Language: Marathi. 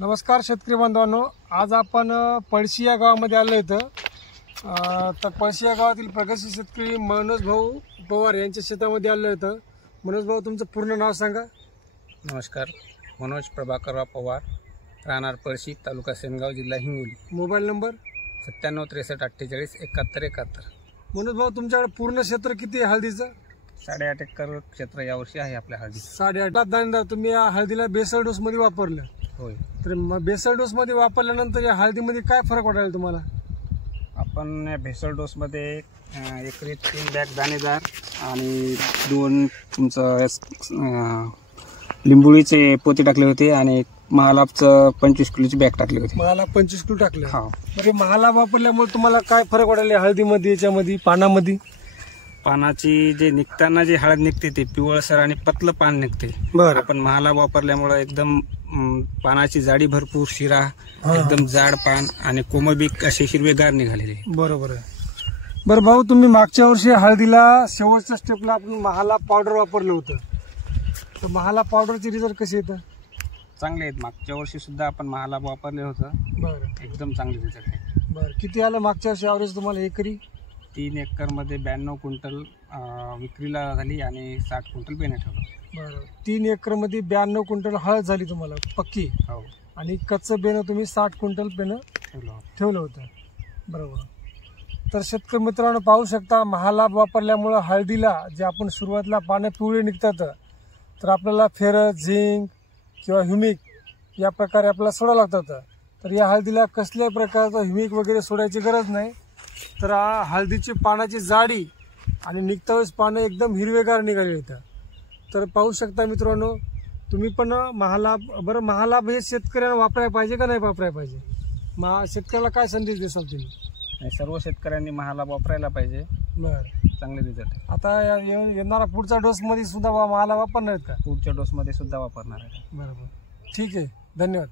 नमस्कार शेतकरी बांधवांनो, आज आपण पळशी या गावामध्ये आलो इथं। तर पळशी या गावातील प्रगतशील शेतकरी मनोज भाऊ पवार यांच्या शेतामध्ये आलो इथं। मनोज भाऊ, तुमचं पूर्ण नाव सांगा। नमस्कार, मनोज प्रभाकरराव पवार, राहणार पळशी, तालुका सेनगाव, जिल्हा हिंगोली। Mobile number 97 63 48 71 71। मनोज भाऊ, तुमच्याकडे पूर्ण क्षेत्र किती आहे हळदीचं? 8.5 एकर क्षेत्र यावर्षी आहे आपल्या हळदी। 8.5 दाणेदार तुम्ही या हळदीला बेसल डोस मध्ये वापरलं? होय। तर बेसल डोस मध्ये वापरल्यानंतर या हळदीमध्ये काय फरक वाटायला तुम्हाला? आपण भेसळ डोसमध्ये एकरी 3 बॅग दाणेदार आणि 2 तुमचं लिंबुळीचे पोते टाकले होते आणि महालाभचं 25 किलोची बॅग टाकली होती। महालाभ 25 किलो टाकलं? हा। म्हणजे महालाभ वापरल्यामुळे तुम्हाला काय फरक वाटायला हळदीमध्ये, याच्यामध्ये, पानामध्ये? पानाची जे निघताना जे हळद निघते ते पिवळसर आणि पतलं पान निघते। बरं। आपण महालाभ वापरल्यामुळे एकदम पानाची जाडी भरपूर, शिरा एकदम जाड पान आणि कोमबिक असे हिरवेगार निघालेले। बरोबर आहे। बरं भाऊ, तुम्ही मागच्या वर्षी हळदीला शेवटच्या स्टेपला आपण महालाभ पावडर वापरलं होतं, तर महालाभ पावडरचे रिझल्ट कसे येतं? चांगले आहेत। मागच्या वर्षी सुद्धा आपण महालाभ वापरले होतं। बरं, एकदम चांगले रिझल्ट आहे। बरं, किती आलं मागच्या वर्षी ॲव्हरेज तुम्हाला एकरी? 3 एकरमध्ये 92 क्विंटल विक्रीला झाली आणि 60 क्विंटल बेणे ठेवलं। बरं, 3 एकरमध्ये 92 क्विंटल हळद झाली तुम्हाला पक्की? हो। आणि कच्चं बेणं तुम्ही 60 क्विंटल बेणं ठेवलं होतं? बरोबर। तर शेतकरी मित्रांनो, पाहू शकता, महालाभ वापरल्यामुळं हळदीला जे आपण सुरुवातीला पानं पिवळे निघतात, तर आपल्याला फेरस, झिंक किंवा ह्युमिक या प्रकारे आपल्याला सोडावं लागतात। तर या हळदीला कसल्याही प्रकारचं ह्युमिक वगैरे सोडायची गरज नाही। तर हळदीची पानाची जाडी आणि निघता वेळेस पानं एकदम हिरवेगार निघाली येतं। तर पाहू शकता मित्रांनो, तुम्ही पण महालाभ, बरं महालाभ हे शेतकऱ्यांना वापरायला पाहिजे का नाही वापरायला पाहिजे? शेतकऱ्याला काय संदेश देसाल तुम्ही? सर्व शेतकऱ्यांनी महालाभ वापरायला पाहिजे। बरं, चांगले रिझल्ट आहे। आता येणारा पुढच्या डोस मध्ये सुद्धा महालाभ वापरणार आहेत का? पुढच्या डोस मध्ये सुद्धा वापरणार आहे। बरोबर, ठीक आहे, धन्यवाद।